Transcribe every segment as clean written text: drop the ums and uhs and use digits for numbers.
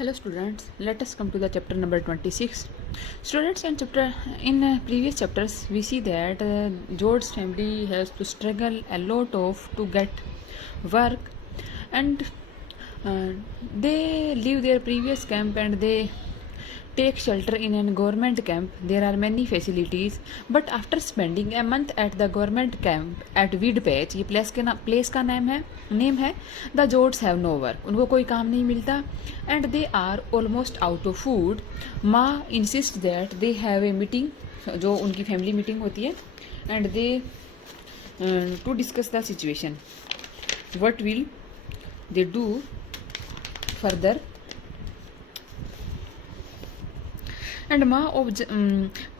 Hello students, let us come to the chapter number 26. Students, in previous chapters we see that George's family has to struggle a lot of to get work, and they leave their previous camp and they take shelter in a government camp. There are many facilities, but after spending a month at the government camp at Weedpatch, ये place का name है the Joads have no work, उनको कोई काम नहीं मिलता, and they are almost out of food. माँ insist that they have a meeting, जो उनकी फैमिली मीटिंग होती है, and they to discuss the situation, what will they do further. And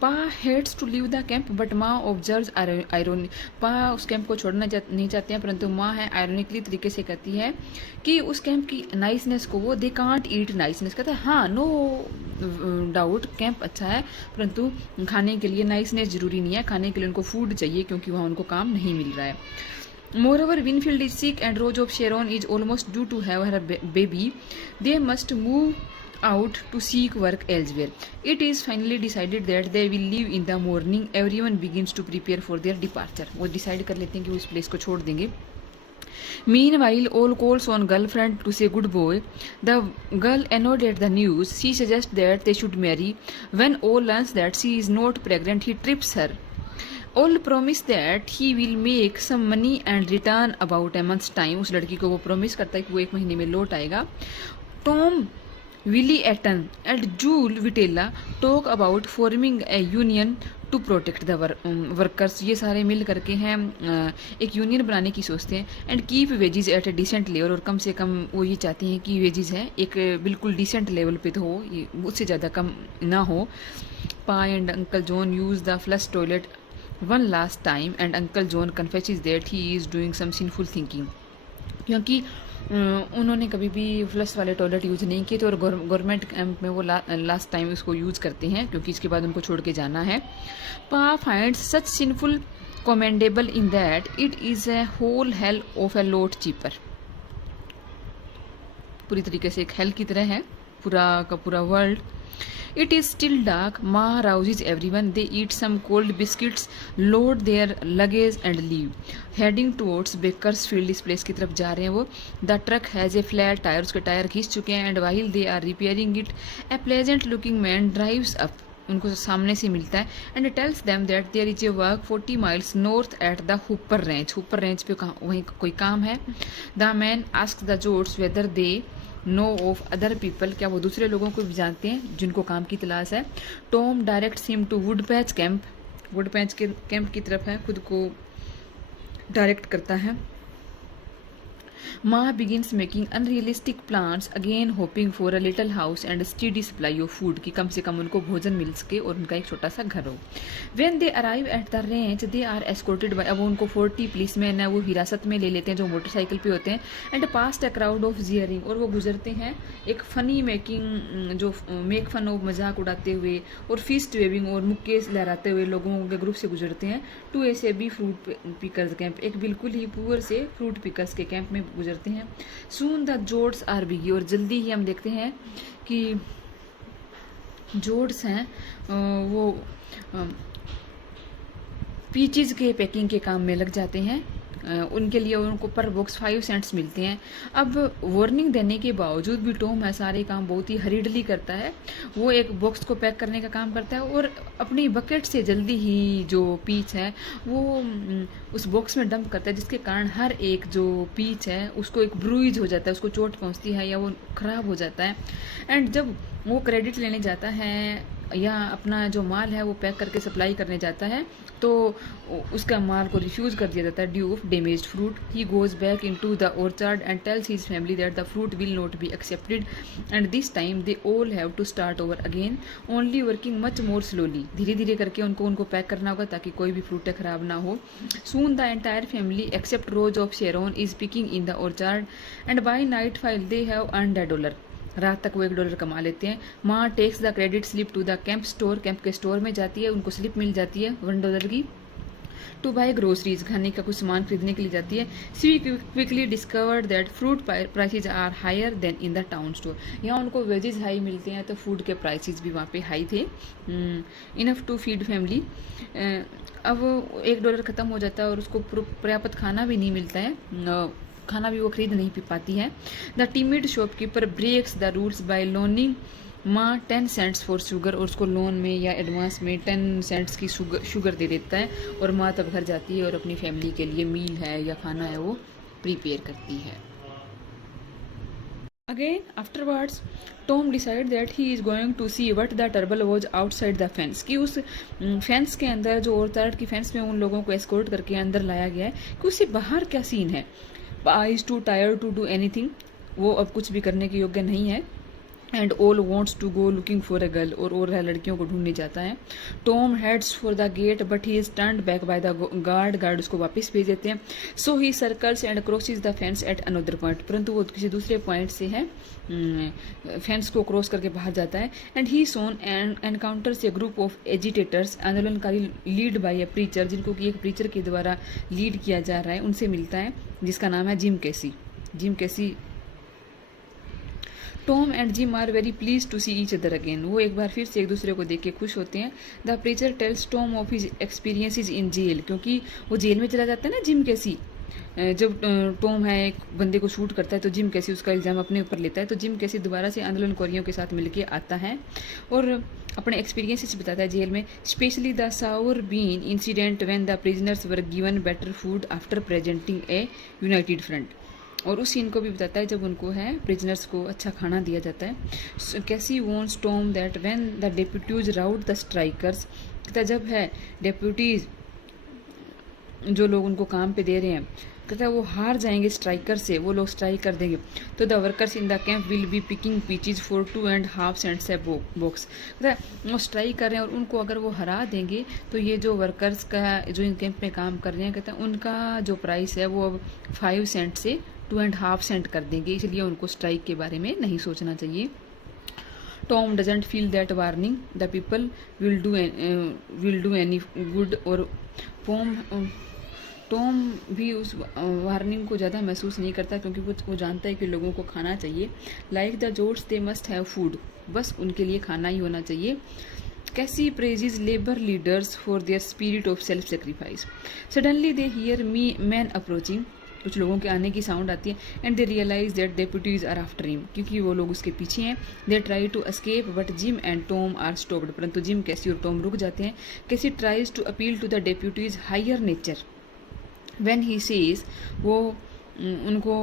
Pa hates to leave the camp, but Ma observes irony. Pa उस camp को छोड़ना नहीं चाहते हैं, परंतु माँ है आयरोनिकली तरीके से कहती है कि उस कैंप की नाइसनेस को वो दे कांट ईट नाइसनेस. कहते हैं हाँ, नो डाउट कैंप अच्छा है, परंतु खाने के लिए नाइसनेस जरूरी नहीं है, खाने के लिए उनको फूड चाहिए क्योंकि वहाँ उनको काम नहीं मिल रहा है. Moreover, Winfield is sick and Rose of Sharon is almost due to have her baby. They must move out to seek work elsewhere. It is finally decided that they will leave in the morning. Everyone begins to prepare for their departure. वो decide कर लेते हैं कि वो इस place को छोड़ देंगे. Meanwhile, all calls on girlfriend to say goodbye. The girl annoyed at the news. She suggests that they should marry. When all learns that she is not pregnant, he trips her. All promise that he will make some money and return about a month's time. उस लड़की को वो promise करता है कि वो 1 महीने में लौट आएगा. Tom Willie Eaton and Jule Vitella talk about forming a union to protect the workers. ये सारे मिल करके हैं एक यूनियन बनाने की सोचते हैं. And keep wages at a decent level, और कम से कम वो ये चाहते हैं कि वेजेस है एक बिल्कुल डिसेंट लेवल पे तो हो, उससे ज़्यादा कम ना हो. Pa and uncle John use the flush toilet one last time and Uncle John confesses that he is doing some sinful thinking. क्योंकि उन्होंने कभी भी फ्लश वाले टॉयलेट यूज़ नहीं किए थे और गवर्नमेंट कैंप में वो लास्ट टाइम उसको यूज़ करते हैं क्योंकि इसके बाद उनको छोड़ के जाना है. Pa finds such sinful commendable in that it is a whole hell of a lot cheaper. पूरी तरीके से एक हेल की तरह है पूरा का पूरा world. It is still dark. Ma rouses everyone. They eat some cold biscuits, load their luggage and leave. Heading towards Bakersfield, इस place की तरफ जा रहे हैं वो. The truck has a flat tire. उसके टायर घिस चुके हैं. And while they are repairing it, a pleasant looking man drives up. उनको सामने से मिलता है and tells them that there is a work 40 miles north at the Hooper Ranch. Hooper Ranch पे वहीं कोई काम है. The man asks the Jodes whether they know of other people, क्या वो दूसरे लोगों को भी जानते हैं जिनको काम की तलाश है. Tom direct him to Weedpatch camp, Weedpatch के कैंप की तरफ है, खुद को डायरेक्ट करता है. Ma begins making unrealistic plans again, hoping for a little house and a steady supply of food, कि कम से कम उनको भोजन मिल सके और उनका एक छोटा सा घर हो. When they arrive at the ranch, they are escorted by, अब उनको 40 पुलिसमैन है वो हिरासत में ले लेते हैं जो मोटरसाइकिल पे होते हैं. And past a crowd of jeering, और वो गुजरते हैं एक फनी मेकिंग, जो मेक फन ऑफ मजाक उड़ाते हुए और फिस्ट वेविंग और मुक्के लहराते हुए लोगों के ग्रुप से गुजरते हैं. टू ऐसे भी फ्रूट पिकर्स कैंप, एक बिल्कुल ही पुअर से फ्रूट पिकर्स के कैंप में गुजरते हैं. सून द जोड्स आर बिगी, और जल्दी ही हम देखते हैं कि जोड्स हैं वो पीचीज के पैकिंग के काम में लग जाते हैं. उनके लिए उनको पर बॉक्स 5 सेंट्स मिलते हैं. अब वार्निंग देने के बावजूद भी टॉम है सारे काम बहुत ही हरीडली करता है. वो एक बॉक्स को पैक करने का काम करता है और अपनी बकेट से जल्दी ही जो पीच है वो उस बॉक्स में डंप करता है, जिसके कारण हर एक जो पीच है उसको एक ब्रूइज हो जाता है, उसको चोट पहुंचती है या वो ख़राब हो जाता है. एंड जब वो क्रेडिट लेने जाता है या अपना जो माल है वो पैक करके सप्लाई करने जाता है तो उसका माल को रिफ्यूज़ कर दिया जाता है due of damaged fruit. He goes back into the orchard and tells his family that the fruit will not be accepted and this time they all have to start over again, only working much more slowly. धीरे धीरे करके उनको pack करना होगा ताकि कोई भी fruit खराब ना हो. Soon the entire family except Rose of Sharon is picking in the orchard and by nightfall they have earned $1. रात तक वो $1 कमा लेते हैं. Ma takes the credit slip to the camp store, camp के स्टोर में जाती है, उनको स्लिप मिल जाती है $1 की. टू बाय ग्रोसरीज, खाने का कुछ सामान खरीदने के लिए जाती है। She quickly discovered that fruit prices are higher than in the town store. यहाँ उनको वेजेस हाई मिलते हैं तो फूड के प्राइसेस भी वहाँ पे हाई थे। Enough to feed family. अब $1 ख़त्म हो जाता है और उसको पर्याप्त खाना भी नहीं मिलता है, खाना भी वो खरीद नहीं पी पाती है। The timid shopkeeper breaks the rules by loaning माँ 10 सेंट्स फॉर शुगर, और उसको लोन में या एडवांस में 10 सेंट्स की शुगर दे देता है और माँ तब घर जाती है और अपनी फैमिली के लिए मील है या खाना है वो प्रिपेयर करती है। Again, afterwards, Tom decided that he is going to see what the trouble was outside the fence. कि उस फेंस के अंदर, जो औरतारट की फेंस में उन लोगों को एस्कॉर्ट करके अंदर लाया गया है, कि उससे बाहर क्या सीन है। is too tired to do anything, वो अब कुछ भी करने के योग्य नहीं है। And Al wants to go looking for a girl, और लड़कियों को ढूंढने जाता है। Tom heads for the gate but he is turned back by the guard उसको वापस भेज देते हैं। So he circles and crosses the fence at another point, परंतु वो किसी दूसरे पॉइंट से है फेंस को क्रॉस करके बाहर जाता है। And he soon and encounters a group of agitators, आंदोलनकारी लीड बाय ए प्रीचर, जिनको कि एक प्रीचर के द्वारा लीड किया जा रहा है, उनसे मिलता है, जिसका नाम है Jim Casy. Tom and Jim are very pleased to see each other again, वो एक बार फिर से एक दूसरे को देख के खुश होते हैं। The preacher tells Tom of his experiences in jail, क्योंकि वो जेल में चला जाता है ना जिम कैसी। जब टॉम है एक बंदे को शूट करता है तो जिम कैसी उसका इल्ज़ाम अपने ऊपर लेता है, तो जिम कैसी दोबारा से आंदोलनकारियों के साथ मिलके आता है और अपने एक्सपीरियंसेस बताता है जेल में। Specially the sour bean incident when the prisoners were given better food after presenting a united front, और उस सीन को भी बताता है जब उनको है प्रिजनर्स को अच्छा खाना दिया जाता है। कैसी wants Tom that when the deputies route the strikers, जब है डेप्यूटीज जो लोग उनको काम पे दे रहे हैं, कहता है वो हार जाएंगे स्ट्राइकर से, वो लोग स्ट्राइक कर देंगे, तो the workers in the camp will be picking peaches for 2.5 cents a box. कहता है वो स्ट्राइक कर रहे हैं और उनको अगर वो हरा देंगे तो ये जो वर्कर्स का जो इन कैंप में काम कर रहे हैं, कहता है उनका जो प्राइस है वो अब 5 सेंट से 2.5 सेंट कर देंगे, इसलिए उनको स्ट्राइक के बारे में नहीं सोचना चाहिए। Tom doesn't feel that warning the people will do any good, और टॉम भी उस वार्निंग को ज़्यादा महसूस नहीं करता, क्योंकि वो जानता है कि लोगों को खाना चाहिए। Like the Joads they must have food, बस उनके लिए खाना ही होना चाहिए। Casy praises labour leaders for their spirit of self sacrifice. Suddenly they hear man approaching, कुछ लोगों के आने की साउंड आती है। And they realise that deputies are after him, क्योंकि वो लोग उसके पीछे हैं। They try to escape but Jim and Tom are stopped, परंतु जिम, कैसी और टॉम रुक जाते हैं। Casy tries to appeal to the deputies higher nature when he says, वो उनको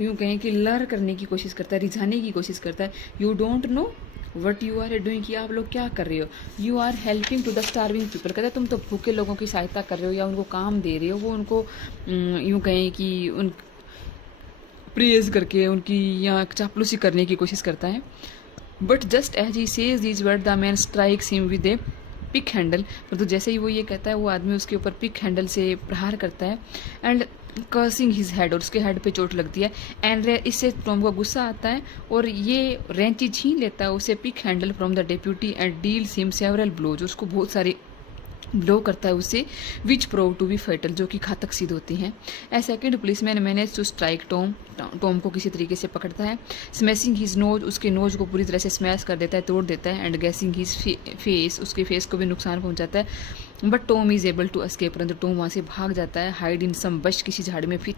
यूँ कहें कि लर करने की कोशिश करता है, रिझाने की कोशिश करता है। You don't know what you are doing, कि आप लोग क्या कर रहे हो। You are helping to the starving people, कहता है तुम तो भूखे लोगों की सहायता कर रहे हो या उनको काम दे रहे हो। वो उनको यूँ कहें कि उन प्रेज करके उनकी या चापलूसी करने की कोशिश करता है। But just as he says these word the man strikes him with a pick handle, परंतु जैसे ही वो ये कहता है वो आदमी उसके ऊपर पिक हैंडल से प्रहार करता है। एंड कर्सिंग हिज हेड, और उसके हेड पे चोट लगती है। एंड इससे टॉम को गुस्सा आता है और ये रेंची छीन लेता है उसे pick handle from the deputy and deals him several blows, उसको बहुत सारे ब्लो करता है उससे, which prove to be fatal, जो कि घातक सिद्ध होती हैं। A second policeman manage to strike Tom को किसी तरीके से पकड़ता है। स्मैशिंग हिज नोज, उसके नोज को पूरी तरह से स्मैश कर देता है, तोड़ देता है। एंड गैसिंग हिज फेस, उसके फेस को भी नुकसान पहुंचाता है। But Tom is able to escape, परंतु टॉम वहाँ से भाग जाता है। हाइड इन सम बश, किसी झाड़ में फिर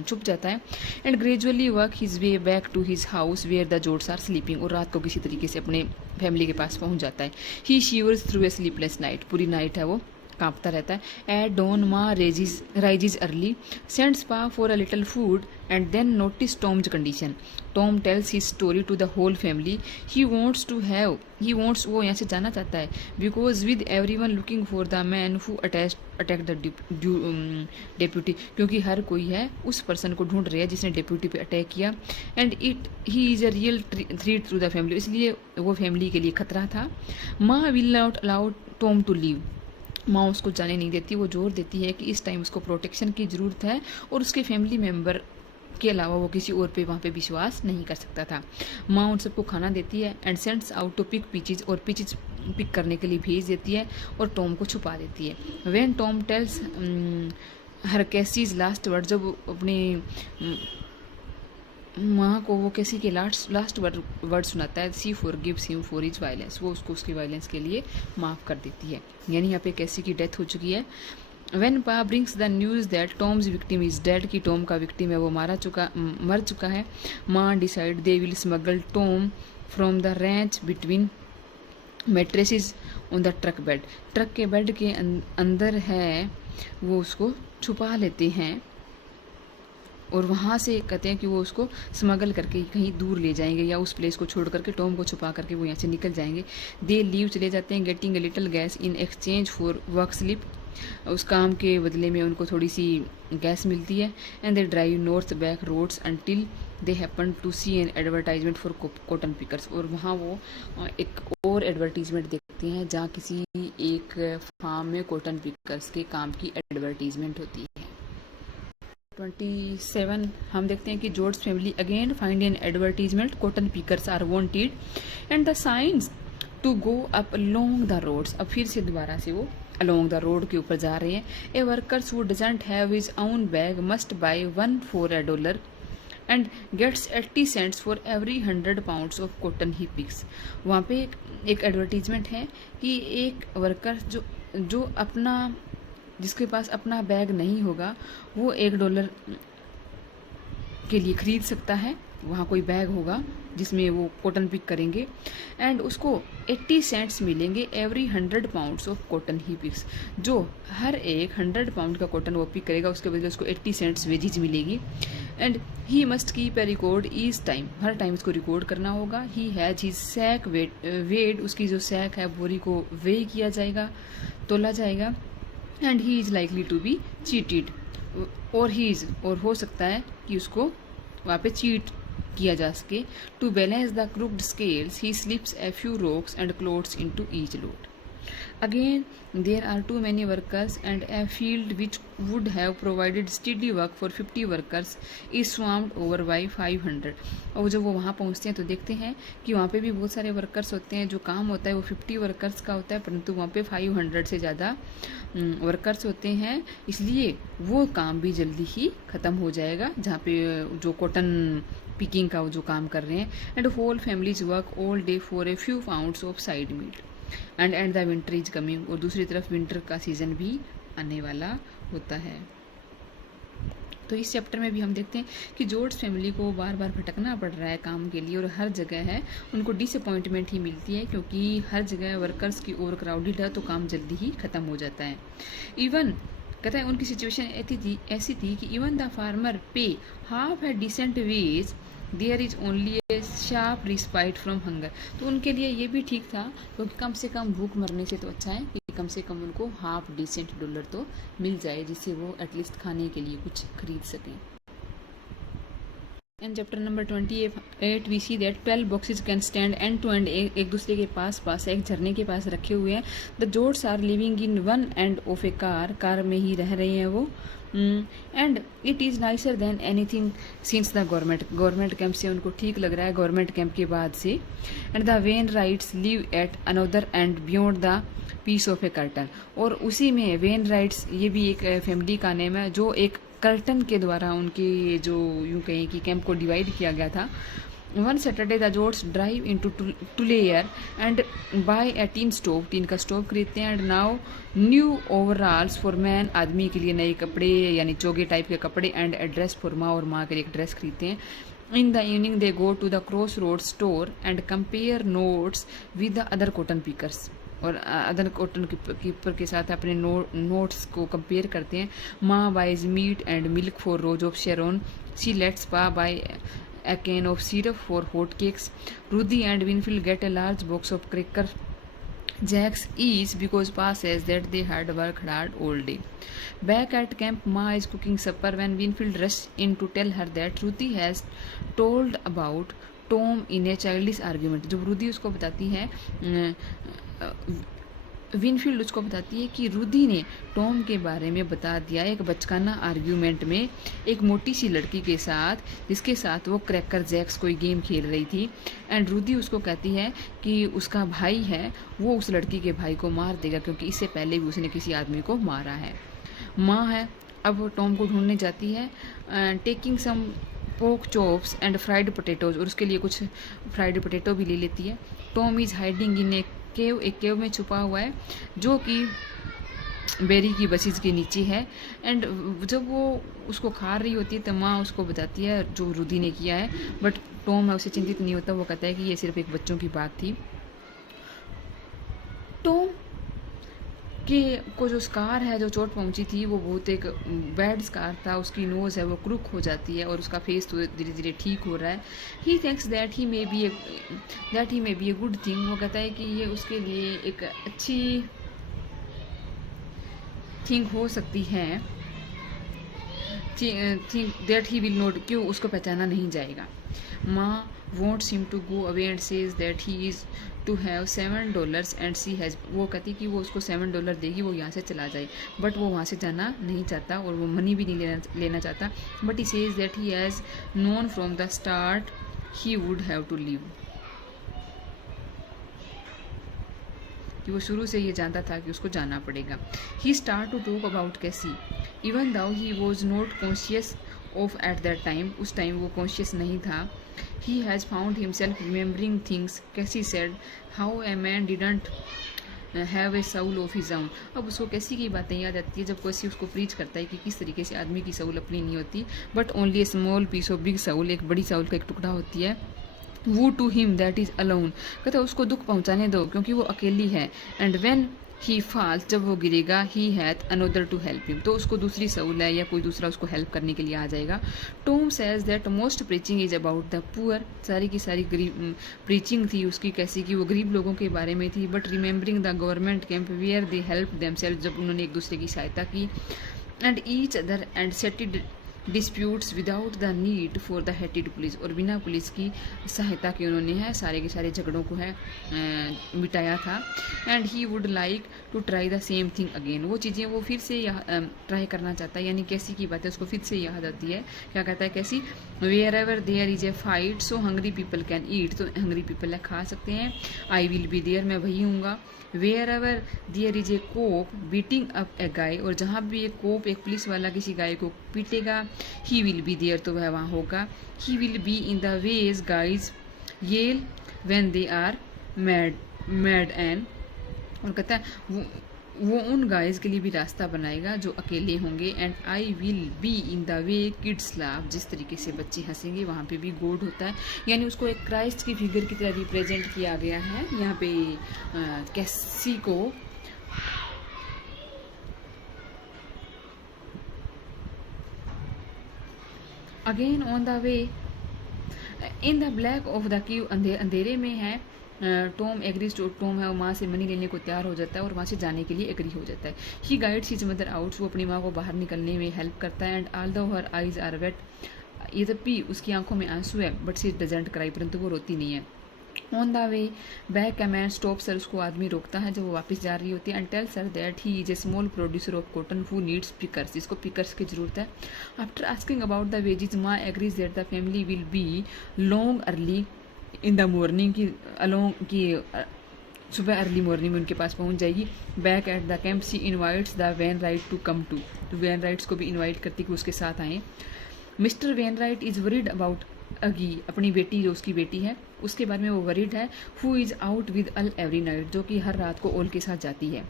छुप जाता है। And gradually work his way back to his house where the Joads are sleeping, और रात को किसी तरीके से अपने फैमिली के पास पहुंच जाता है। He shivers through a sleepless night, पूरी नाइट है वो कांपता रहता है। At dawn Ma rises early, sends Pa for a little food and then notice Tom's condition. Tom tells his story to the whole family. He wants वो यहाँ से जाना चाहता है, because with every one looking for the man who attack the deputy, क्योंकि हर कोई है उस पर्सन को ढूंढ रहा है जिसने डेप्यूटी पे अटैक किया। And he is a real threat through the family, इसलिए वो फैमिली के लिए खतरा था। Ma will not allow Tom to leave, Ma उसको जाने नहीं देती। वो जोर देती है कि इस टाइम उसको प्रोटेक्शन की ज़रूरत है और उसके फैमिली मेम्बर के अलावा वो किसी और पे वहाँ पे विश्वास नहीं कर सकता था। माँ उन सबको खाना देती है and sends out to pick peaches, और पीचीज पिक करने के लिए भेज देती है और टॉम को छुपा देती है। When Tom tells her Casy's last word, जब अपनी माँ को वो कैसी के लास्ट वर्ड सुनाता है, she forgives him for his violence, वो उसको उसकी वायलेंस के लिए माफ़ कर देती है। यानी यहाँ पे कैसी की डेथ हो चुकी है। When Pa brings the news that Tom's victim is dead, कि टॉम का विक्टिम है वो मर चुका है, Ma decide they will smuggle Tom from the ranch between mattresses on the truck bed, truck के बेड के अंदर है वो उसको छुपा लेते हैं और वहाँ से कहते हैं कि वो उसको स्मगल करके कहीं दूर ले जाएंगे या उस प्लेस को छोड़ करके टॉम को छुपा करके वो यहाँ से निकल जाएंगे। दे लीव चले जाते हैं, getting a little gas in exchange for work slip, उस काम के बदले में उनको थोड़ी सी गैस मिलती है। And they drive north back roads until they happen to see an advertisement for cotton pickers, और वहाँ वो एक और एडवर्टीजमेंट देखते हैं जहाँ किसी एक फार्म में कॉटन पिकर्स के काम की एडवर्टीजमेंट होती है। 27 हम देखते हैं कि George family again find an advertisement, cotton pickers are wanted and the signs to go up along the roads, अब फिर से दोबारा से वो अलोंग द रोड के ऊपर जा रहे हैं। A workers who doesn't have his own bag must buy one for $1 and gets 80 cents for every 100 pounds of cotton he picks. वहाँ पे एक एडवर्टीजमेंट है कि एक वर्कर जो अपना जिसके पास अपना बैग नहीं होगा वो $1 के लिए खरीद सकता है, वहाँ कोई बैग होगा जिसमें वो कॉटन पिक करेंगे एंड उसको 80 cents मिलेंगे every 100 pounds of cotton he pics, जो हर एक 100 pound का कॉटन वो पिक करेगा उसके बदले उसको 80 cents वेजेज मिलेगी। And he must keep a record each time, हर टाइम उसको रिकॉर्ड करना होगा। He has his sack weight, उसकी जो सैक है बोरी को वे किया जाएगा, तोला जाएगा। And he is likely to be cheated, और हो सकता है कि उसको वहाँ पे चीट किया जा सके। To balance the crooked scales he slips a few rocks and clothes into each load. Again, there are too many workers and a field which would have provided steady work for 50 workers is swarmed over by 500। और जब वो वहाँ पहुँचते हैं तो देखते हैं कि वहाँ पे भी बहुत सारे वर्कर्स होते हैं, जो काम होता है वो 50 वर्कर्स का होता है, परंतु वहाँ पे 500 से ज़्यादा वर्कर्स होते हैं, इसलिए वो काम भी जल्दी ही ख़त्म हो जाएगा जहाँ पे जो कॉटन पिकिंग का जो काम कर रहे हैं। And whole families work all day for a few pounds of side meat and the winter is coming, और दूसरी तरफ विंटर का सीज़न भी आने वाला होता है। तो इस चैप्टर में भी हम देखते हैं कि जॉर्ज फैमिली को बार बार भटकना पड़ रहा है काम के लिए, और हर जगह है उनको डिसअपॉइंटमेंट ही मिलती है क्योंकि हर जगह वर्कर्स की ओवर क्राउडेड है तो काम जल्दी ही ख़त्म हो जाता है। इवन कहता है उनकी सिचुएशन ऐसी थी कि even the farmer pay half a decent wage there is only a sharp respite from hunger, तो उनके लिए ये भी ठीक था क्योंकि कम से कम भूख मरने से तो अच्छा है कि कम से कम उनको हाफ डिसेंट $1 तो मिल जाए जिससे वो एटलीस्ट खाने के लिए कुछ खरीद सकें। In chapter number 28 we see that 12 boxes can stand end to end, एक दूसरे के पास एक झरने के पास रखे हुए हैं। The George R living in one end of A car में ही रह रहे हैं वो। And it is nicer than anything since the government camp से उनको ठीक लग रहा है गवर्नमेंट कैंप के बाद से। And the Wainwrights live at another end beyond the piece of a curtain, और उसी में वेन राइट्स ये भी एक फैमिली का नेम है जो एक कर्टन के द्वारा उनके जो यूँ कहें कि कैंप को डिवाइड किया गया था। One Saturday the Joads drive into Tulare and buy a tin stove, tin का स्टोव खरीदते हैं। And now new overalls for man, आदमी के लिए नए कपड़े यानी चोगे टाइप के कपड़े, एंड ए ड्रेस फॉर माँ, और माँ के लिए एक ड्रेस खरीदते हैं। In the evening they go to the cross road store and compare notes with the other cotton pickers, और अदर कॉटन कीपर के साथ अपने नोट्स को कंपेयर करते हैं। Ma buys meat and milk for Rose of Sharon, she lets Pa buy a can of syrup for hot cakes. Rudy and Winfield get a large box of cracker jacks each because Pa says that they had worked hard all day. Back at camp, Ma is cooking supper when Winfield rushes in to tell her that Ruthie has told about Tom in a childish argument. जब रूदी उसको बताती है Winfield उसको बताती है कि रूदी ने Tom के बारे में बता दिया एक बचकाना आर्ग्यूमेंट में एक मोटी सी लड़की के साथ, जिसके साथ वो क्रैकर जैक्स कोई गेम खेल रही थी। एंड रूदी उसको कहती है कि उसका भाई है, वो उस लड़की के भाई को मार देगा क्योंकि इससे पहले भी उसने किसी आदमी को मारा है। माँ है, अब वो टॉम को ढूंढने जाती है, टेकिंग सम पोक चॉप्स एंड फ्राइड पोटैटोज, और उसके लिए कुछ फ्राइड पोटैटो भी ले लेती है। टॉम इज़ हाइडिंग इन एक केव में छुपा हुआ है जो कि बेरी की बसीज के नीचे है। एंड जब वो उसको खा रही होती है तो माँ उसको बताती है जो रूदी ने किया है, बट टॉम है उसे चिंतित नहीं होता, वो कहता है कि ये सिर्फ एक बच्चों की बात थी। टॉम कि को जो स्कार है, जो चोट पहुंची थी, वो बहुत एक बैड स्कार था। उसकी नोज़ है वो क्रुक हो जाती है और उसका फेस तो धीरे धीरे ठीक हो रहा है। He thinks that he may be a good thing. वो कहता है कि ये उसके लिए एक अच्छी थिंग हो सकती है, think that he will not, क्यों उसको पहचाना नहीं जाएगा। माँ wants him to go away and says that he is to have $7 and she has, वो कहती कि वो उसको $7 देगी, वो यहाँ से चला जाए, बट वो वहाँ से जाना नहीं चाहता और वो मनी भी नहीं लेना चाहता। But he says that he has known from the start he would have to leave, कि वो शुरू से ये जानता था कि उसको जाना पड़ेगा। He start to talk about Casy, even though he was not conscious of at that time, उस टाइम वो कॉन्शियस नहीं था। He has found himself remembering things, Casy said how a man didn't have a soul of his own. अब उसको कैसी की बातें याद आती है जब कैसी उसको प्रीच करता है कि किस तरीके से आदमी की साउल अपनी नहीं होती, but only a small piece of big soul, एक बड़ी साउल का एक टुकड़ा होती है। वो to him that is alone, कहता है उसको दुख पहुंचाने दो क्योंकि वो अकेली है। एंड वेन ही फॉल्स, जब वो गिरेगा, he hath another to help him, तो उसको दूसरी साउल है या कोई दूसरा उसको हेल्प करने के लिए आ जाएगा। Tom says that most preaching is about the poor, सारी की सारी प्रीचिंग थी उसकी कैसी कि वो गरीब लोगों के बारे में थी। But remembering the government camp where they help themselves, जब उन्होंने एक दूसरे की सहायता की। And each other and settled disputes without the need for the hated police, और बिना पुलिस की सहायता के उन्होंने है सारे के सारे झगड़ों को है मिटाया था। And he would like to try the same thing again, वो चीज़ें वो फिर से ट्राई करना चाहता है, यानी कैसी की बात है उसको फिर से याद आती है। क्या कहता है Casy, wherever there is a fight so hungry people can eat, तो हंग्री पीपल खा सकते हैं। आई विल बी देयर, मैं वही हूँगा। Wherever there is a cop beating up a guy, और जहाँ भी एक कोप एक पुलिस वाला किसी गाय को पीटेगा, ही विल बी देयर, तो वह वहाँ होगा। He will be in the way guys yell when they are mad and, और कहता है वो उन गाइज के लिए भी रास्ता बनाएगा जो अकेले होंगे। And I will be in the way kids laugh, जिस तरीके से बच्चे हंसेंगे वहाँ पे भी गॉड होता है, यानी उसको एक क्राइस्ट की फिगर की तरह रिप्रेजेंट किया गया है यहाँ पे कैसी को। Again on the way in the black of the Q, अंधेरे में है। टॉम एग्रीज टू, टॉम है वो माँ से मनी लेने को तैयार हो जाता है और वहाँ से जाने के लिए एग्री हो जाता है। ही गाइड्स हिज मदर आउट, वो अपनी माँ को बाहर निकलने में हेल्प करता है। एंड ऑल दो हर आइज आर वेट, यद्यपि उसकी आंखों में आंसू है, बट सी डजंट क्राई, परंतु वो रोती नहीं है। On the way back, a man stop sir, उसको आदमी रोकता है जब वो वापस जा रही होती है। And tells her that he is a small producer of cotton who needs pickers, इसको पिकर्स की जरूरत है। After asking about the wages, Ma agrees that the family will be long early in the morning, की along की सुबह early morning में उनके पास पहुंच जाएगी। Back at the camp she invites the Wainwright to come too, तो Wainwrights को भी इनवाइट करती कि उसके साथ आएँ। Mr Wainwright is worried about Aggie, अपनी बेटी जो उसकी बेटी है उसके बारे में वो वरीड है। Who is out with Al every night, जो कि हर रात को ओल के साथ जाती है।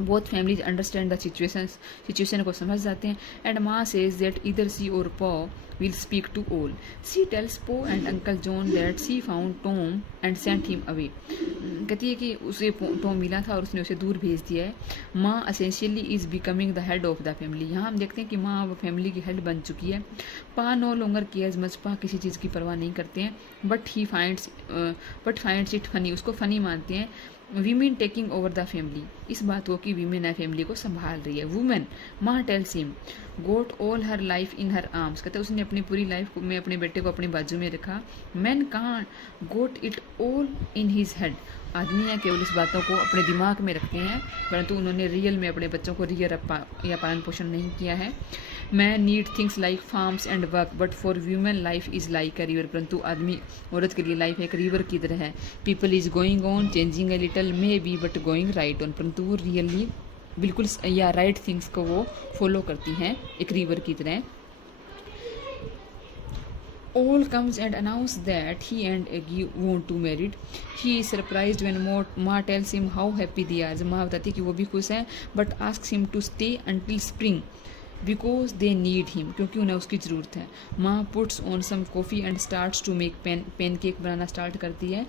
Both families understand the situation को समझ जाते हैं। एंड माँ सेज दैट इधर सी और Pa will speak to all. She tells Pa and uncle John that she found Tom and sent him away, कहती है कि उसे टॉम मिला था और उसने उसे दूर भेज दिया है। माँ essentially is becoming the head of the family, यहाँ हम देखते हैं कि माँ अब फैमिली की हेड बन चुकी है। पा नो लॉन्गर केयर्स मच, पा किसी चीज़ की परवाह नहीं करते हैं। बट फाइंड्स इट फनी, उसको फनी मानते हैं। Women taking over the family, इस बात को कि वीमेन है फैमिली को संभाल रही है। Women, Ma tells him got all her life in her arms, कहते उसने अपनी पूरी लाइफ में अपने बेटे को अपनी बाजू में रखा। Man can got it all in his head, आदमी या केवल इस बातों को अपने दिमाग में रखते हैं, परंतु उन्होंने रियल में अपने बच्चों को रियल या पालन पोषण नहीं किया है। Man need things like farms and work but for woman life is like a river, परंतु आदमी औरत के लिए लाइफ एक रिवर की तरह है। People is going on changing a little may be but going right on, परंतु वो रियली बिल्कुल या राइट थिंग्स को वो फॉलो करती हैं एक रिवर की तरह। All comes and announce that he and Aggie want to married. He is surprised when Ma tells him how happy they are. माँ बताती कि वो भी खुश हैं, but asks him to stay until spring because they need him, क्योंकि उन्हें उसकी ज़रूरत है। माँ puts on some coffee and starts to make pancake banana start करती है।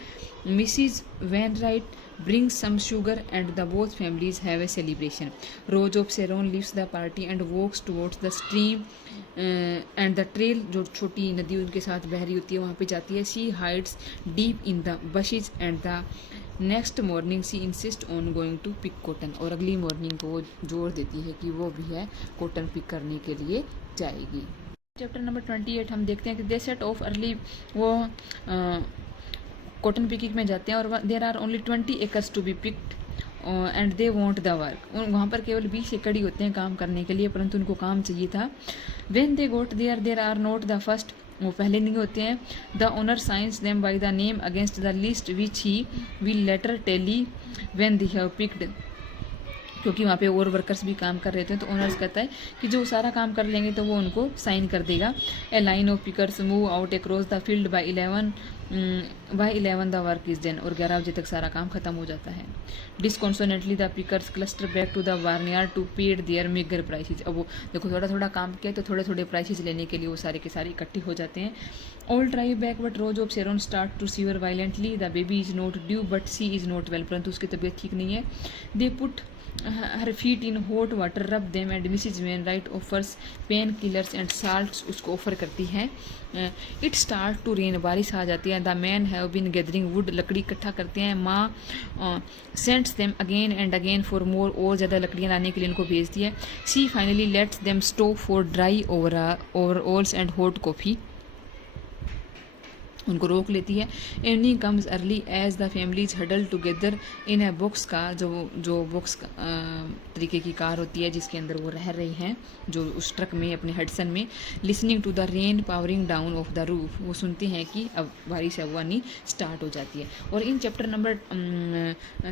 Mrs. Wainwright brings some sugar and the both families have a celebration. Rose of Sharon leaves the party and walks towards the stream and the trail, जो छोटी नदी उनके साथ बह रही होती है वहाँ पे जाती है। She hides deep in the bushes and the next morning she insists on going to pick cotton, और अगली मॉर्निंग को वो जोर देती है कि वो भी है कॉटन पिक करने के लिए जाएगी। चैप्टर नंबर 28 हम देखते हैं कि दे सेट ऑफ अर्ली, वो कॉटन पिकिंग में जाते हैं और there are only 20 acres to be picked and they want the work, वहाँ पर केवल 20 एकड़ ही होते हैं काम करने के लिए, परंतु उनको काम चाहिए था। When they got there are not the first, वो पहले नहीं होते हैं। The owner signs them by the name against the list which he will later tally when they have picked, क्योंकि वहाँ पे और वर्कर्स भी काम कर रहे थे, तो ओनर्स कहता है कि जो सारा काम कर लेंगे तो वो उनको साइन कर देगा। A line of pickers move out across the field by 11 the work is done, और 11 बजे तक सारा काम खत्म हो जाता है। Disconsolately the pickers cluster back to the barnyard to paid their meagre prices, अब वो देखो थोड़ा थोड़ा काम किया तो थोड़े थोड़े प्राइसेज लेने के लिए वो सारे के सारे इकट्ठे हो जाते हैं। All drive back but Rose of Sharon start to shiver violently, the baby is not due but she is not well, परंतु उसकी तबीयत ठीक नहीं है। They put her feet in hot water, rub them and Mrs. Wainwright offers pain killers and salts उसको offer करती है। It start to rain, बारिश आ जाती है। The man have been gathering wood, लकड़ी इकट्ठा करते हैं। Ma sends them again and again for more, और ज़्यादा लकड़ियाँ लाने के लिए उनको भेजती है। She finally lets them stop for dry overalls and hot coffee, उनको रोक लेती है। Evening comes early as the families huddle together in a boxcar, जो बॉक्स तरीके की कार होती है जिसके अंदर वो रह रही हैं, जो उस ट्रक में अपने हडसन में। Listening to the rain pouring down off the roof, वो सुनते हैं कि अब बारिश अब आनी स्टार्ट हो जाती है। और इन चैप्टर नंबर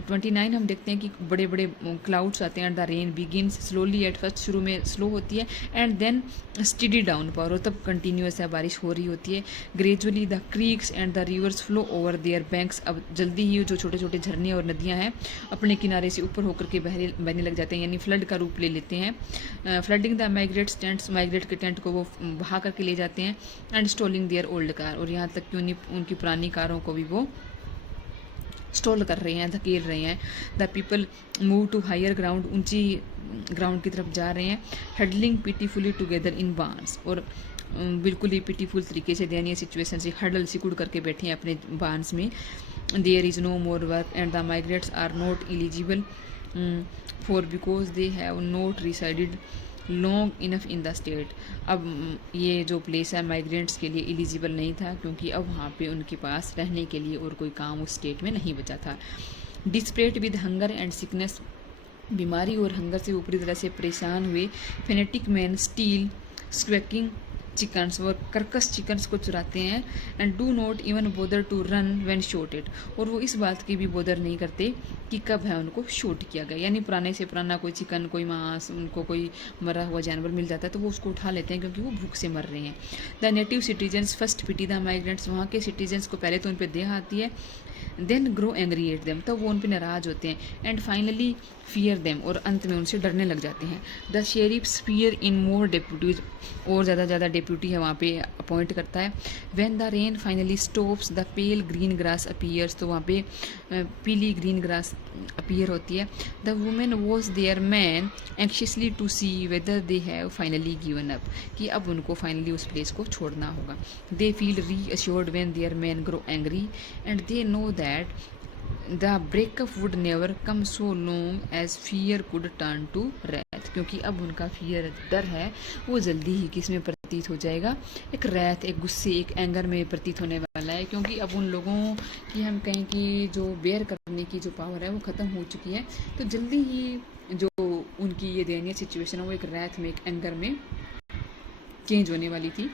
29 हम देखते हैं कि बड़े बड़े क्लाउड्स आते हैं। The rain begins slowly, at first शुरू में स्लो होती है, and then steady downpour, और तब कंटिन्यूस है बारिश हो रही होती है। Gradually the creeks and the rivers flow over their banks, अब जल्दी ही जो छोटे छोटे झरने और नदियां हैं अपने किनारे से ऊपर होकर के बहने लग जाते हैं, यानी फ्लड का रूप ले लेते हैं। Flooding the migrates tents, migrate के टेंट को वो बहा करके ले जाते हैं। And stalling their old car, और यहाँ तक कि उनकी पुरानी कारों को भी वो स्टॉल कर रहे हैं, धकेल रहे हैं। The people move to higher ground, ऊंची ग्राउंड की तरफ जा रहे हैं। Huddling pitifully together in barns, और बिल्कुल ही पिटीफुल तरीके से दयनीय सिचुएशन से हडल सिकुड़ करके बैठे हैं अपने बार्न्स में। There is no more work and the migrates are not eligible for because they have not resided long enough in the state, अब ये जो प्लेस है माइग्रेंट्स के लिए एलिजिबल नहीं था, क्योंकि अब वहाँ पे उनके पास रहने के लिए और कोई काम उस स्टेट में नहीं बचा था। Desperate with hunger and sickness, बीमारी और हंगर से ऊपरी तरह से परेशान हुए। Frenetic man steal squawking chickens, वो कर्कश चिकन्स को चुराते हैं। And do not even bother to run when shot at, और वो इस बात की भी बोदर नहीं करते कि कब है उनको शूट किया गया, यानी पुराने से पुराना कोई चिकन, कोई मांस, उनको कोई मरा हुआ जानवर मिल जाता है तो वो उसको उठा लेते हैं, क्योंकि वो भूख से मर रहे हैं। The native citizens first pity the migrants, वहाँ के सिटीजन्स को पहले तो उन पर देह आती है। Then grow angry at them, तब वो उन पर नाराज होते हैं। एंड फाइनली फियर देम, और अंत में उनसे डरने लग जाते हैं। The sheriffs swear in more deputies, और ज़्यादा डेप्यूटी है वहाँ पे अपॉइंट करता है। When the rain finally stops the pale green grass appears, तो वहाँ पे पीली ग्रीन ग्रास अपीयर होती है। The women watch their man anxiously to see whether they have finally given up, कि अब उनको फाइनली उस प्लेस को छोड़ना होगा। They feel reassured when their man grow angry and they know that the breakup would never come so long as fear could turn to wrath, wrath, क्योंकि अब उनका फियर, डर है, वो जल्दी ही किस में प्रतीत हो जाएगा, एक रैथ, एक गुस्से, एक एंगर में प्रतीत होने वाला है। क्योंकि अब उन लोगों की हम कहें कि जो बेयर करने की जो पावर है वो ख़त्म हो चुकी है, तो जल्दी ही जो उनकी ये दयनीय सिचुएशन है वो एक रैथ में, एक एंगर में चेंज होने वाली थी।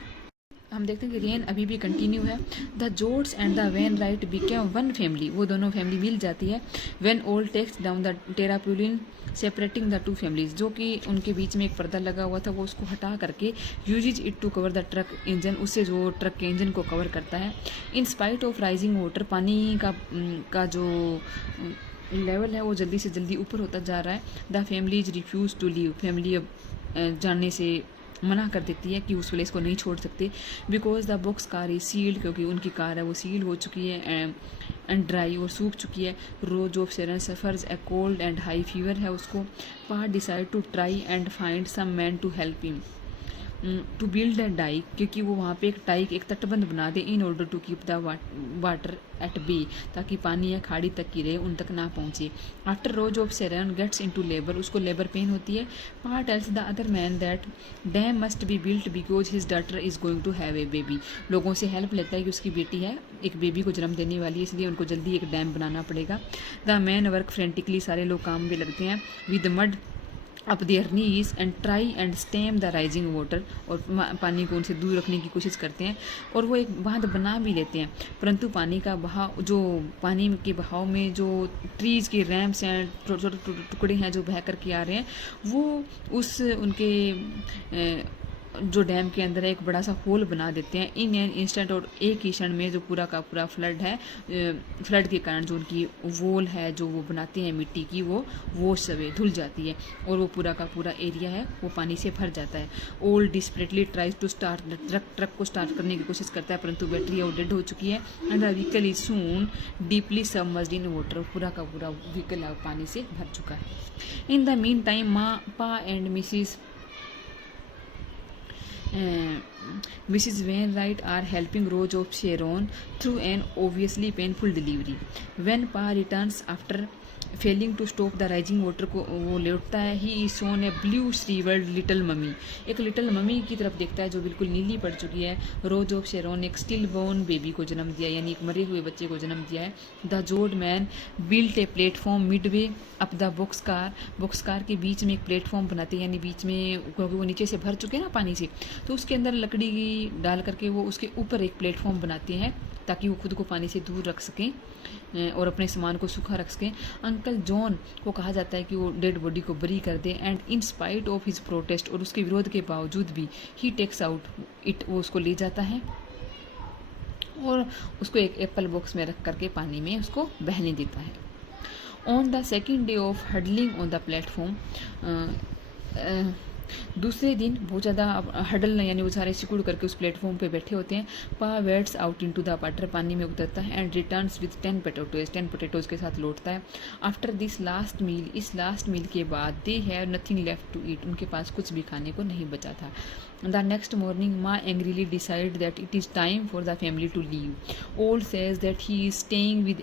हम देखते हैं कि रेन अभी भी कंटिन्यू है। The Joads and the Wainwright became one family, वो दोनों फैमिली मिल जाती है। When Al takes down the tarpaulin separating the two families, जो कि उनके बीच में एक पर्दा लगा हुआ था वो उसको हटा करके uses it to cover the truck engine, उससे जो ट्रक के इंजन को कवर करता है। In spite of rising water, पानी का जो लेवल है वो जल्दी से जल्दी ऊपर होता जा रहा है। The families refuse to leave, family अब जाने से मना कर देती है कि उस प्लेस को नहीं छोड़ सकते। Because the boxcar is sealed, क्योंकि उनकी कार है वो सील हो चुकी है एंड ड्राई और सूख चुकी है। Rose of Sharon suffers a cold and high fever है उसको। Pa decide to try and find some man to help him to build a dike, क्योंकि वो वहाँ पे एक डाइक, एक तटबंध बना दे, in order to keep the water at bay, ताकि पानी है खाड़ी तक की रहे, उन तक ना पहुँचे। After Rose of Sharon gets into labour, उसको लेबर पेन होती है। Pa tells the other man that dam must be built because his daughter is going to have a baby, लोगों से हेल्प लेता है कि उसकी बेटी है, एक बेबी को जन्म देने वाली है, इसलिए उनको जल्दी एक डैम बनाना पड़ेगा। द मैन वर्क फ्रेंटिकली, सारे लोग काम भी लगते हैं। With mud up there knees and try and stem the rising water, और पानी को उनसे दूर रखने की कोशिश करते हैं, और वो एक बांध बना भी लेते हैं। परंतु पानी का बहाव, जो पानी के बहाव में जो ट्रीज के रैम्स हैं, छोटे छोटे टुकड़े हैं जो बह करके आ रहे हैं, वो उस उनके जो डैम के अंदर एक बड़ा सा होल बना देते हैं इन एन इंस्टेंट, और एक ही क्षण में जो पूरा का पूरा फ्लड है, फ्लड के कारण जो उनकी वॉल है जो वो बनाते हैं मिट्टी की, वो सवे धुल जाती है और वो पूरा का पूरा एरिया है वो पानी से भर जाता है। Old desperately tries to start the truck को स्टार्ट करने की कोशिश करता है, परंतु बैटरी आउटडेड हो चुकी है। And the vehicle is soon deeply submerged in water, पूरा का पूरा व्हीकल पानी से भर चुका है। इन द मीन टाइम पा and Mrs. Wainwright are helping Rose of Sharon through an obviously painful delivery. When Pa returns after failing to stop the rising water को वो लौटता है, he is shown a blue shrivelled little mummy, एक little mummy की तरफ देखता है जो बिल्कुल नीली पड़ चुकी है। रोज ऑफ शेरोन एक स्टिल बोर्न बेबी को जन्म दिया, यानी एक मरे हुए बच्चे को जन्म दिया है। द जोड man built a platform Midway up the box car के बीच में एक प्लेटफॉर्म बनाते हैं, यानी बीच में, क्योंकि वो नीचे से भर चुके हैं ना पानी से, तो उसके अंदर लकड़ी डाल करके वो उसके ऊपर एक प्लेटफॉर्म बनाते हैं ताकि वो खुद को पानी से दूर रख सकें और अपने सामान को सूखा रख सकें। अंकल जॉन को कहा जाता है कि वो डेड बॉडी को बरी कर दे, and in spite of his protest, और उसके विरोध के बावजूद भी, ही टेक्स आउट इट, वो उसको ले जाता है और उसको एक एप्पल बॉक्स में रख करके पानी में उसको बहने देता है। On the second day of huddling on the platform, दूसरे दिन बहुत ज़्यादा हडल यानी वो सारे सिकुड़ करके उस प्लेटफॉर्म पे बैठे होते हैं। Pa wades out into the water, पानी में उतरता है, एंड रिटर्न्स विद 10 पोटैटोज के साथ लौटता है। आफ्टर दिस लास्ट मील, इस लास्ट मील के बाद, they have nothing left to eat, उनके पास कुछ भी खाने को नहीं बचा था। The next morning Ma angrily decide that it is time for the family to leave. Al says that he is staying with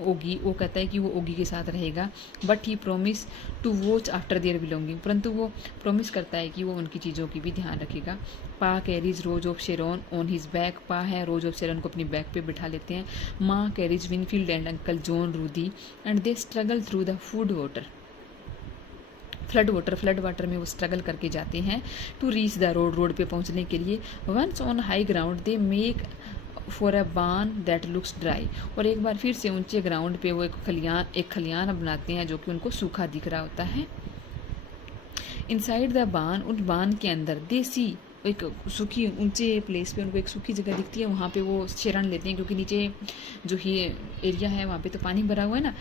Aggie, वो कहता है कि वो ओगी के साथ रहेगा, but he promise to watch after their belonging, परंतु वो प्रोमिस करता है कि वो उनकी चीज़ों की भी ध्यान रखेगा। पा carries rose of Charon on his back, पा है रोज ऑफ शेरोन को अपनी बैक पे बिठा लेते हैं। Ma carries Winfield and uncle John Ruthie, and they struggle through the flood water में वो स्ट्रगल करके जाते हैं टू रीच द रोड पे पहुंचने के लिए। Once on high ground they make for a barn that looks dry, और एक बार फिर से ऊंचे ग्राउंड पे वो एक खलियान बनाते हैं जो कि उनको सूखा दिख रहा होता है। इनसाइड द बान, उन बान के अंदर, देसी एक सूखी ऊंचे प्लेस पे उनको एक सूखी जगह दिखती है, वहाँ पे वो शरण लेते हैं, क्योंकि नीचे जो ही एरिया है वहाँ पे तो पानी भरा हुआ है ना।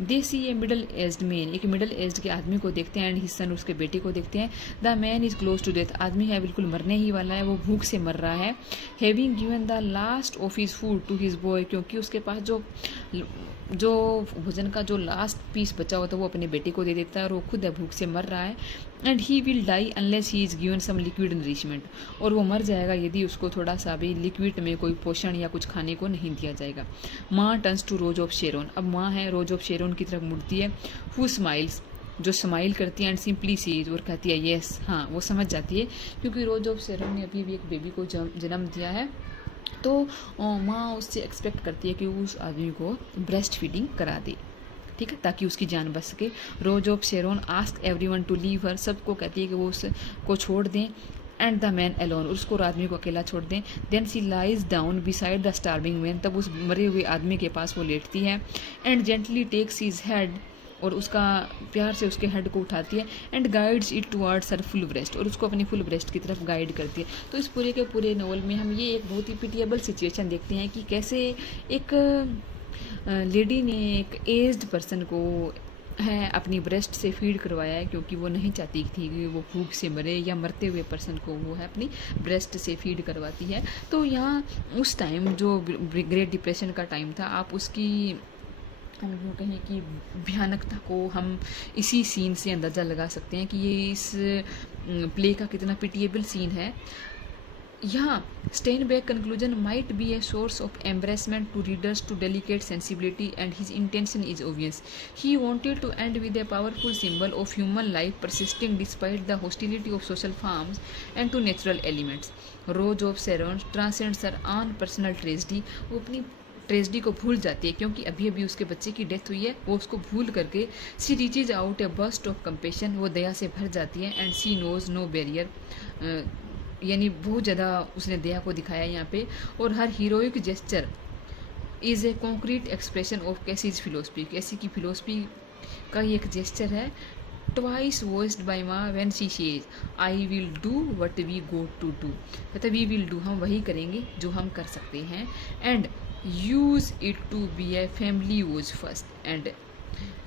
दे सी ए मिडल एज्ड मैन, एक मिडल एज्ड के आदमी को देखते हैं, एंड हिज सन, उसके बेटे को देखते हैं। The man is close to death, आदमी है बिल्कुल मरने ही वाला है, वो भूख से मर रहा है। Having given the last of his food to his boy, क्योंकि उसके पास जो भोजन का जो लास्ट पीस बचा हुआ था वो अपने बेटे को दे देता है, और वो खुद है भूख से मर रहा है। And he will die unless he is given some liquid nourishment, और वो मर जाएगा यदि उसको थोड़ा सा भी लिक्विड में कोई पोषण या कुछ खाने को नहीं दिया जाएगा। Ma turns to Rose of Sharon, अब माँ है रोज ऑफ शेरोन की तरफ मुड़ती है। हु स्माइल्स, जो स्माइल करती है एंड सिंपली सीज और कहती है येस, हाँ वो समझ जाती है, क्योंकि रोज ऑफ शेरोन ने अभी भी एक बेबी को जन्म दिया है, तो माँ उससे एक्सपेक्ट करती है कि वो उस आदमी को ब्रेस्ट फीडिंग करा दे, ठीक है, ताकि उसकी जान बच सके। Rose of Sharon ask everyone to leave her, सबको कहती है कि वो उसको छोड़ दें, एंड द मैन अलोन, उसको आदमी को अकेला छोड़ दें। Then she lies down beside the starving man, तब उस मरे हुए आदमी के पास वो लेटती है, and gently takes his head, और उसका प्यार से उसके हेड को उठाती है, and guides it towards her full breast, और उसको अपनी फुल ब्रेस्ट की तरफ गाइड करती है। तो इस पूरे के पूरे नॉवल में हम ये एक बहुत ही पिटिएबल सिचुएशन देखते हैं कि कैसे एक लेडी ने एक एज्ड पर्सन को है अपनी ब्रेस्ट से फीड करवाया है, क्योंकि वो नहीं चाहती थी कि वो भूख से मरे, या मरते हुए पर्सन को वो है अपनी ब्रेस्ट से फीड करवाती है। तो यहाँ उस टाइम जो ग्रेट डिप्रेशन का टाइम था, आप उसकी हम यूँ कहें कि भयानकता को हम इसी सीन से अंदाज़ा लगा सकते हैं कि ये इस प्ले का कितना पिटिएबल सीन है। यहाँ Steinbeck conclusion might be a source of embarrassment to readers to delicate sensibility, and his intention is obvious. He wanted to end with a powerful symbol of human life persisting despite the hostility of social forms and to natural elements. Rose of Sharon transcends her own personal tragedy. वो अपनी tragedy को भूल जाती है, क्योंकि अभी अभी उसके बच्चे की डेथ हुई है, वो उसको भूल करके she reaches out a burst of compassion, वो दया से भर जाती है, and she knows no barrier, यानी बहुत ज़्यादा उसने दया को दिखाया यहाँ पे। और हर heroic gesture is a concrete expression of Casy's philosophy, Casy की फिलोसफी का ये एक जेस्चर है। Twice voiced by Ma when she says I will do what we got to do, मतलब वी विल डू, हम वही करेंगे जो हम कर सकते हैं, and use it to be a family use first. एंड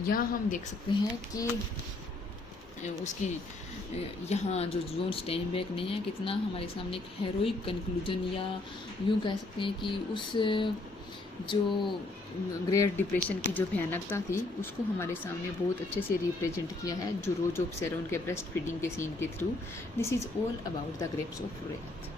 यहाँ हम देख सकते हैं कि उसकी यहाँ जो जॉन स्टेनबेक ने है कितना हमारे सामने एक हेरोइक कंक्लूजन, या यूँ कह सकते हैं कि उस जो ग्रेट डिप्रेशन की जो भयानकता थी उसको हमारे सामने बहुत अच्छे से रिप्रेजेंट किया है, जो रोज ऑफ शेरोन के ब्रेस्ट फीडिंग के सीन के through. This is all about the grapes of Wraith.